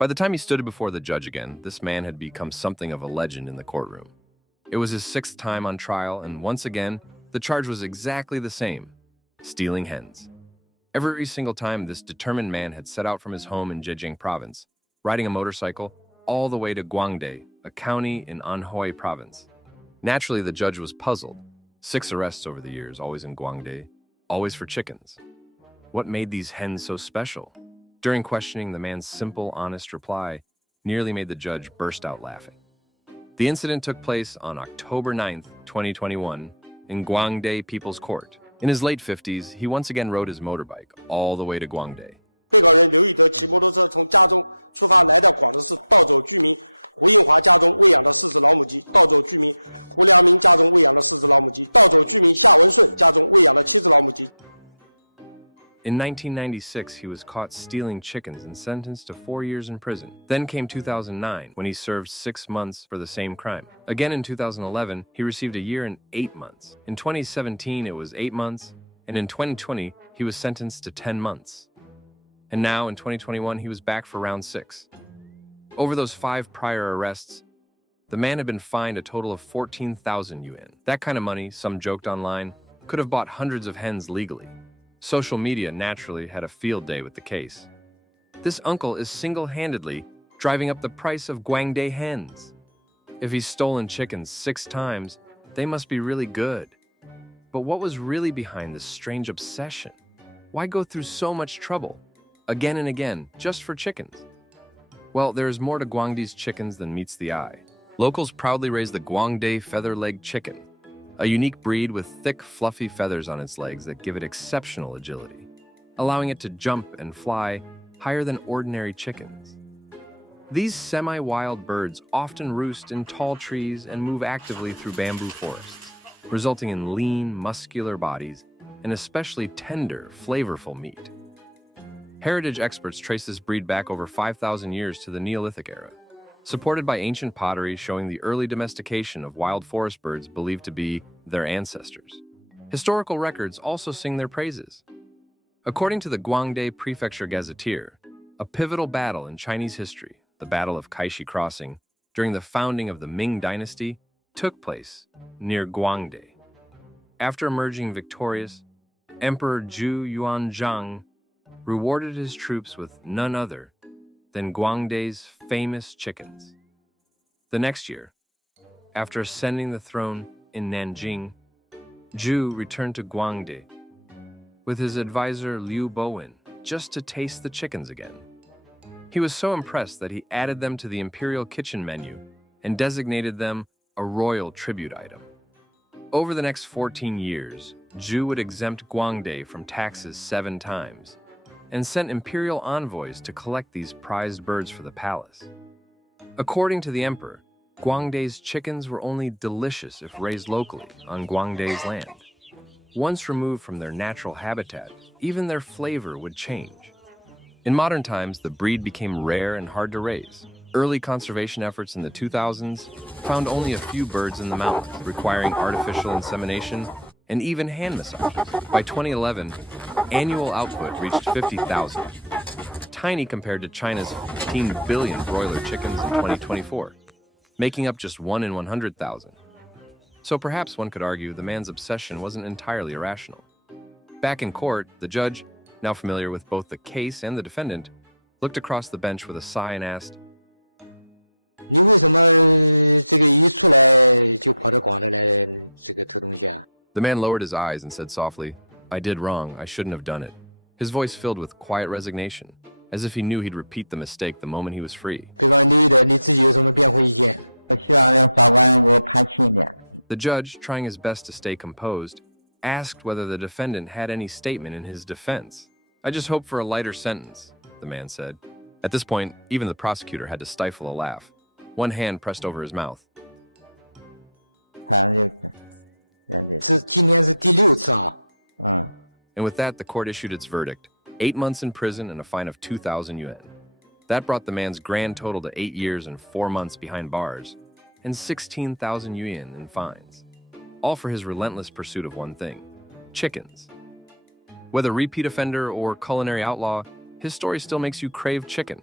By the time he stood before the judge again, this man had become something of a legend in the courtroom. It was his sixth time on trial, and once again, the charge was exactly the same: stealing hens. Every single time, this determined man had set out from his home in Zhejiang province, riding a motorcycle all the way to Guangde, a county in Anhui province. Naturally, the judge was puzzled. 6 arrests over the years, always in Guangde, always for chickens. What made these hens so special? During questioning, the man's simple, honest reply nearly made the judge burst out laughing. The incident took place on October 9th, 2021, in Guangde People's Court. In his late 50s, he once again rode his motorbike all the way to Guangde. In 1996, he was caught stealing chickens and sentenced to 4 years in prison. Then came 2009, when he served 6 months for the same crime. Again in 2011, he received a year and 8 months. In 2017, it was 8 months, and in 2020, he was sentenced to 10 months. And now, in 2021, he was back for round 6. Over those 5 prior arrests, the man had been fined a total of 14,000 yuan. That kind of money, some joked online, could have bought hundreds of hens legally. Social media naturally had a field day with the case. This uncle is single-handedly driving up the price of Guangde hens. If he's stolen chickens 6 times, they must be really good. But what was really behind this strange obsession? Why go through so much trouble, again and again, just for chickens? Well, there is more to Guangde's chickens than meets the eye. Locals proudly raise the Guangde feather-legged chicken, a unique breed with thick, fluffy feathers on its legs that give it exceptional agility, allowing it to jump and fly higher than ordinary chickens. These semi-wild birds often roost in tall trees and move actively through bamboo forests, resulting in lean, muscular bodies and especially tender, flavorful meat. Heritage experts trace this breed back over 5,000 years to the Neolithic era, supported by ancient pottery showing the early domestication of wild forest birds believed to be their ancestors. Historical records also sing their praises. According to the Guangde Prefecture Gazetteer, a pivotal battle in Chinese history, the Battle of Kaishi Crossing, during the founding of the Ming Dynasty, took place near Guangde. After emerging victorious, Emperor Zhu Yuanzhang rewarded his troops with none other than Guangde's famous chickens. The next year, after ascending the throne in Nanjing, Zhu returned to Guangde with his advisor Liu Bowen just to taste the chickens again. He was so impressed that he added them to the imperial kitchen menu and designated them a royal tribute item. Over the next 14 years, Zhu would exempt Guangde from taxes 7 times and sent imperial envoys to collect these prized birds for the palace. According to the emperor, Guangde's chickens were only delicious if raised locally on Guangde's land. Once removed from their natural habitat, even their flavor would change. In modern times, the breed became rare and hard to raise. Early conservation efforts in the 2000s found only a few birds in the mountains, requiring artificial insemination and even hand massages. By 2011, annual output reached 50,000, tiny compared to China's 15 billion broiler chickens in 2024, making up just 1 in 100,000. So perhaps one could argue the man's obsession wasn't entirely irrational. Back in court, the judge, now familiar with both the case and the defendant, looked across the bench with a sigh and asked, The man lowered his eyes and said softly, "I did wrong. I shouldn't have done it." His voice filled with quiet resignation, as if he knew he'd repeat the mistake the moment he was free. The judge, trying his best to stay composed, asked whether the defendant had any statement in his defense. "I just hope for a lighter sentence," the man said. At this point, even the prosecutor had to stifle a laugh, one hand pressed over his mouth. And with that, the court issued its verdict: 8 months in prison and a fine of 2,000 yuan. That brought the man's grand total to 8 years and 4 months behind bars, and 16,000 yuan in fines, all for his relentless pursuit of one thing: chickens. Whether repeat offender or culinary outlaw, his story still makes you crave chicken.